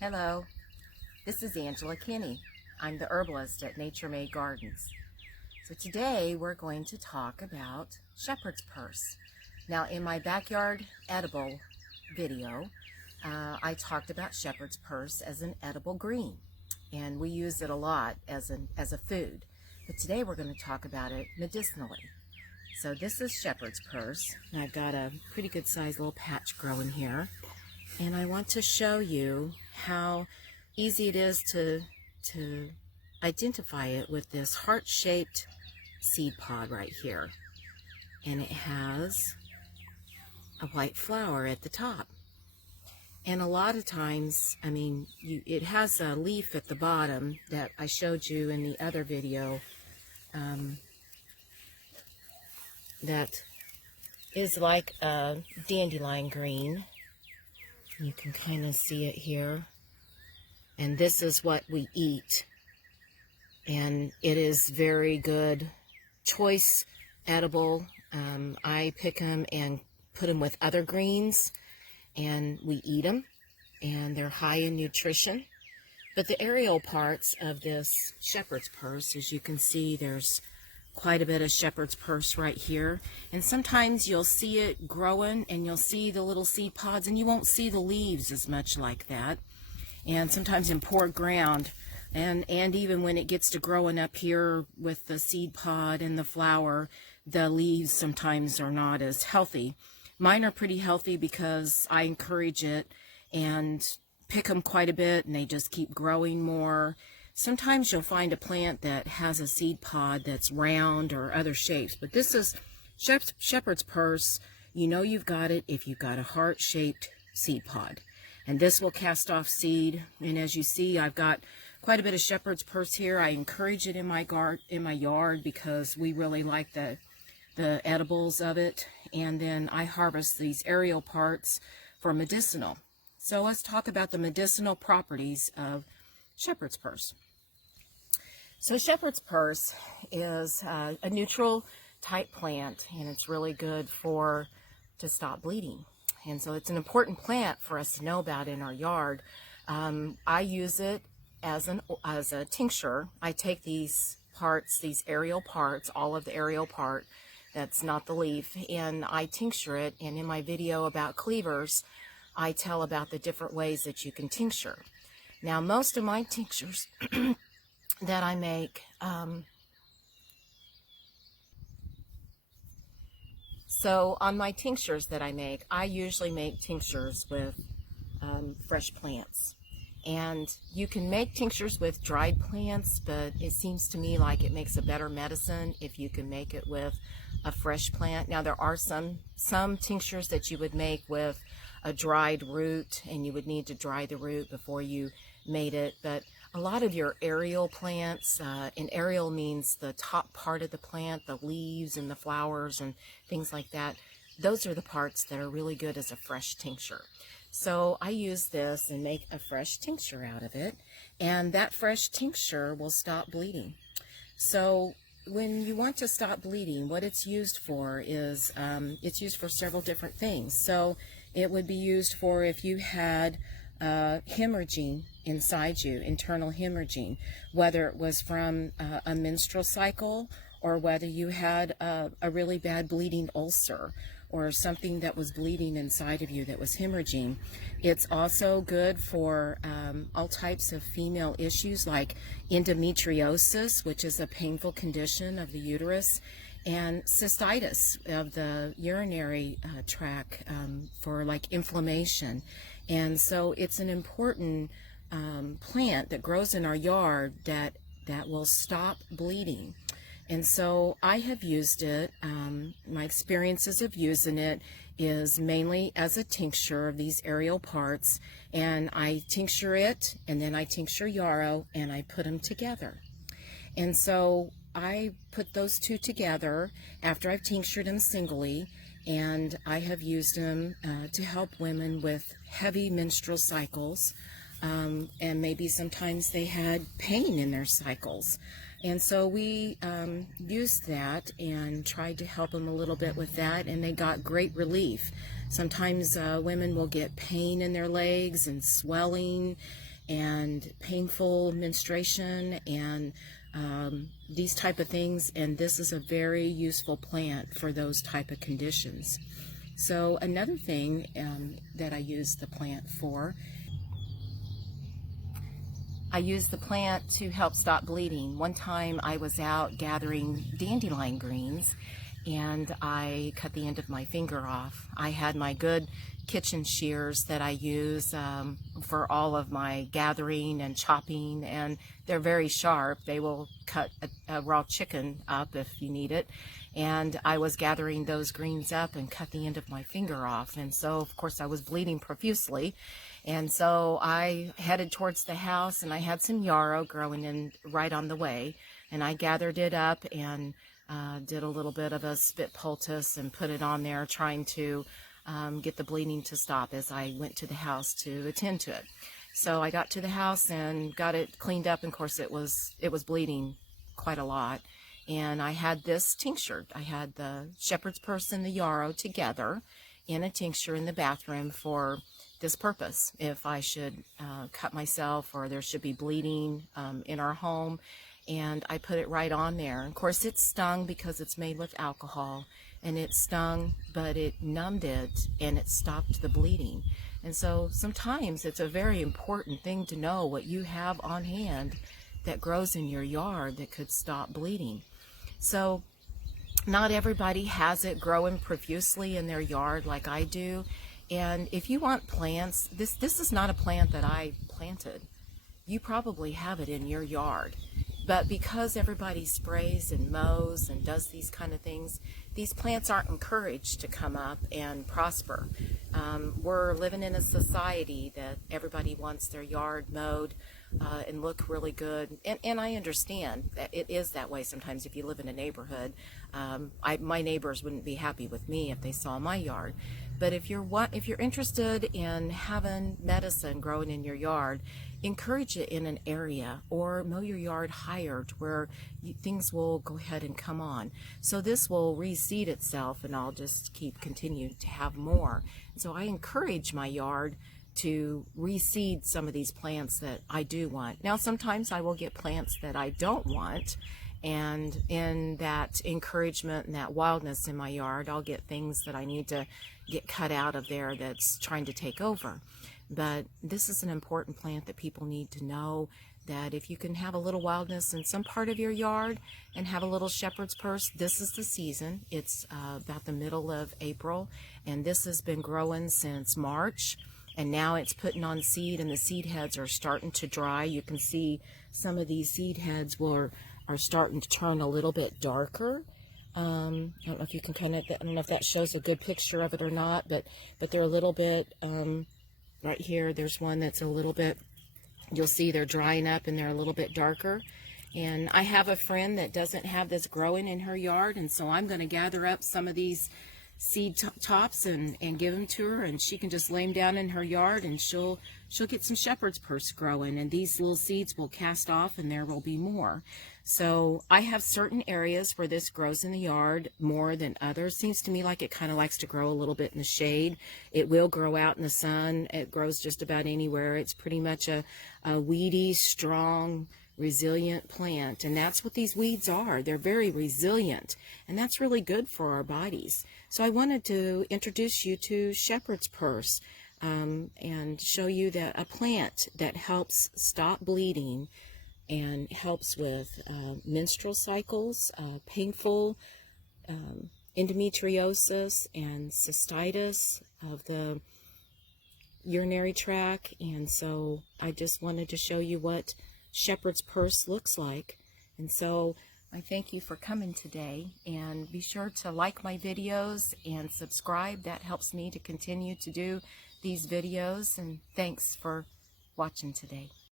Hello, this is Angela Kinney. I'm the herbalist at Nature Made Gardens. So today we're going to talk about shepherd's purse. Now in my backyard edible video, I talked about shepherd's purse as an edible green, and we use it a lot as a food. But today we're going to talk about it medicinally. So this is shepherd's purse, and I've got a pretty good sized little patch growing here. And I want to show you how easy it is to identify it with this heart-shaped seed pod right here. And it has a white flower at the top. And a lot of times, I mean, it has a leaf at the bottom that I showed you in the other video that is like a dandelion green. You can kind of see it here. And this is what we eat. And it is very good, choice, edible. I pick them and put them with other greens, and we eat them. And they're high in nutrition. But the aerial parts of this shepherd's purse, as you can see, there's quite a bit of shepherd's purse right here, and sometimes you'll see it growing and you'll see the little seed pods and you won't see the leaves as much like that. And sometimes in poor ground, and even when it gets to growing up here with the seed pod and the flower, the leaves sometimes are not as healthy. Mine are pretty healthy because I encourage it and pick them quite a bit, and they just keep growing more. Sometimes you'll find a plant that has a seed pod that's round or other shapes, but this is shepherd's purse. You know you've got it if you've got a heart-shaped seed pod. And this will cast off seed, and as you see, I've got quite a bit of shepherd's purse here. I encourage it in my yard because we really like the edibles of it. And then I harvest these aerial parts for medicinal. So let's talk about the medicinal properties of shepherd's purse. So shepherd's purse is a neutral type plant, and it's really good to stop bleeding. And so it's an important plant for us to know about in our yard. I use it as a tincture. I take these parts, these aerial parts, all of the aerial part, that's not the leaf, and I tincture it. And in my video about cleavers, I tell about the different ways that you can tincture. Now, most of my tinctures that I make, so on my tinctures that I make, I usually make tinctures with fresh plants. And you can make tinctures with dried plants, but it seems to me like it makes a better medicine if you can make it with a fresh plant. Now, there are some tinctures that you would make with a dried root, and you would need to dry the root before you made it. But a lot of your aerial plants, and aerial means the top part of the plant, the leaves and the flowers and things like that, those are the parts that are really good as a fresh tincture. So I use this and make a fresh tincture out of it, and that fresh tincture will stop bleeding. So when you want to stop bleeding, what it's used for is, it's used for several different things. So it would be used for if you had hemorrhaging inside you, internal hemorrhaging, whether it was from a menstrual cycle, or whether you had a really bad bleeding ulcer, or something that was bleeding inside of you that was hemorrhaging. It's also good for all types of female issues like endometriosis, which is a painful condition of the uterus, and cystitis of the urinary tract, for like inflammation. And so it's an important plant that grows in our yard that will stop bleeding. And so I have used it. My experiences of using it is mainly as a tincture of these aerial parts, and I tincture it, and then I tincture yarrow, and I put them together. And so I put those two together after I've tinctured them singly, and I have used them to help women with heavy menstrual cycles, and maybe sometimes they had pain in their cycles. And so we used that and tried to help them a little bit with that, and they got great relief. Sometimes women will get pain in their legs and swelling and painful menstruation and these type of things, and this is a very useful plant for those type of conditions. So another thing that I use the plant for, I use the plant to help stop bleeding. One time I was out gathering dandelion greens and I cut the end of my finger off. I had my good kitchen shears that I use for all of my gathering and chopping, and they're very sharp. They will cut a raw chicken up if you need it. And I was gathering those greens up and cut the end of my finger off, and so of course I was bleeding profusely. And so I headed towards the house, and I had some yarrow growing in right on the way, and I gathered it up and did a little bit of a spit poultice and put it on there, trying to get the bleeding to stop as I went to the house to attend to it. So I got to the house and got it cleaned up, and of course it was bleeding quite a lot. And I had this tincture. I had the shepherd's purse and the yarrow together in a tincture in the bathroom for this purpose. If I should cut myself or there should be bleeding in our home, and I put it right on there. Of course it stung because it's made with alcohol, and it stung, but it numbed it and it stopped the bleeding. And so sometimes it's a very important thing to know what you have on hand that grows in your yard that could stop bleeding. So not everybody has it growing profusely in their yard like I do. And if you want plants, this is not a plant that I planted. You probably have it in your yard. But because everybody sprays and mows and does these kind of things, these plants aren't encouraged to come up and prosper. We're living in a society that everybody wants their yard mowed and look really good. And I understand that it is that way sometimes if you live in a neighborhood. My neighbors wouldn't be happy with me if they saw my yard. But if you're interested in having medicine growing in your yard, encourage it in an area, or mow your yard higher to where things will go ahead and come on. So this will reseed itself, and I'll just continue to have more. So I encourage my yard to reseed some of these plants that I do want. Now sometimes I will get plants that I don't want, and in that encouragement and that wildness in my yard, I'll get things that I need to get cut out of there that's trying to take over. But this is an important plant that people need to know, that if you can have a little wildness in some part of your yard and have a little shepherd's purse, this is the season. It's about the middle of April, and this has been growing since March, and now it's putting on seed, and the seed heads are starting to dry. You can see some of these seed heads are starting to turn a little bit darker. I don't know if you can I don't know if that shows a good picture of it or not, but they're a little bit, right here, there's one that's a little bit, you'll see they're drying up and they're a little bit darker. And I have a friend that doesn't have this growing in her yard, and so I'm going to gather up some of these seed tops and give them to her, and she can just lay them down in her yard, and she'll get some shepherd's purse growing, and these little seeds will cast off and there will be more. So I have certain areas where this grows in the yard more than others. Seems to me like it kind of likes to grow a little bit in the shade. It will grow out in the sun. It grows just about anywhere. It's pretty much a weedy, strong, resilient plant, and that's what these weeds are. They're very resilient, and that's really good for our bodies. So I wanted to introduce you to shepherd's purse and show you that a plant that helps stop bleeding and helps with menstrual cycles, painful endometriosis and cystitis of the urinary tract. And so I just wanted to show you what shepherd's purse looks like. And so I thank you for coming today, and be sure to like my videos and subscribe. That helps me to continue to do these videos, and thanks for watching today.